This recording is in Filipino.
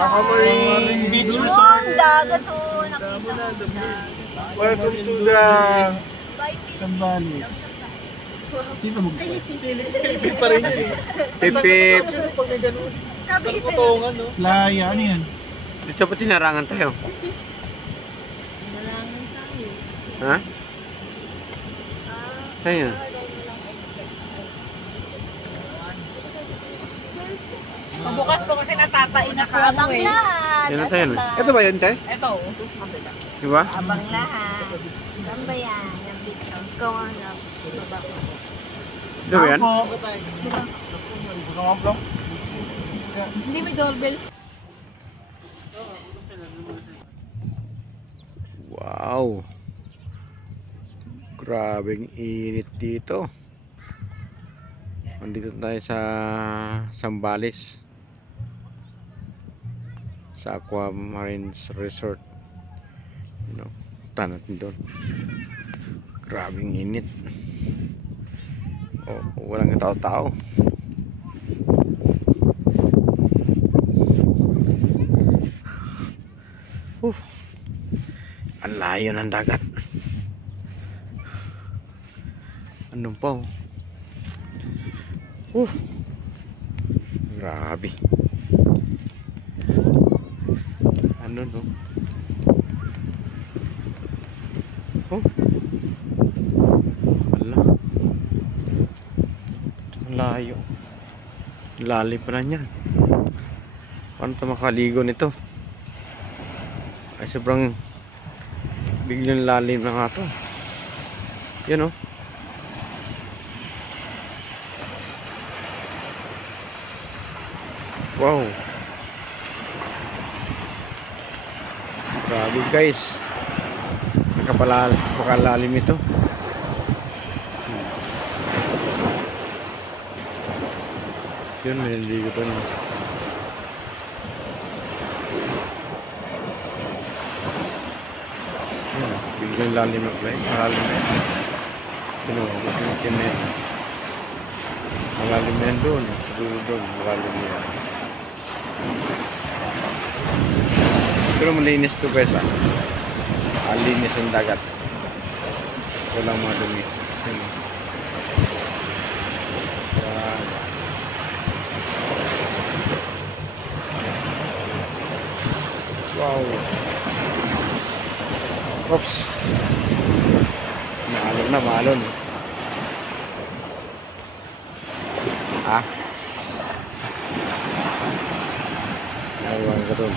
Aquamarine Beach Yun, Resort. dagat o. Nakita mo. Welcome to the Sambales. Dito mo gusto. Pipis pa rin yun. Pipip. Pag may ganun. Cavite. Putongan, no? Playa, ano yan? Dito sa tinarangan tayo. Malangan tayo. Ha? Saan yan? Mabukas po kasi natatain na Abang eh. lahat. Yan na tayo, no? Ito ba yun, Tay? Ito, ito sa kabila. Diba? Abang lahat. Saan ba yan? Yung beach house. Go on up. Ito ba yan? Hindi may doorbell. Wow. Grabing init dito. Nandito tayo sa Sambales. Sa Aquamarine Resort. You know, tanat doon. Grabing init. Oh, walang tao-tao. Ang layo ng dagat. Anong pa? Grabe. Ano no? Wala. Ang layo. Lalim pa na yan. Paano ito makaligo nito? Ay sobrang biglang lalim na nga ito. Yan o. Wow. Grabe guys. Napakalalim ito. Yun, may naligo ito. Biglang lalim na play. Malalim na yan. Malalim na yan doon. Siguro doon. Malalim na yan. Pero malinis ito guys ah. Linis ang dagat. Walang mga dumi. Wow. Oops. Maalon. Ah. Ayun ka doon.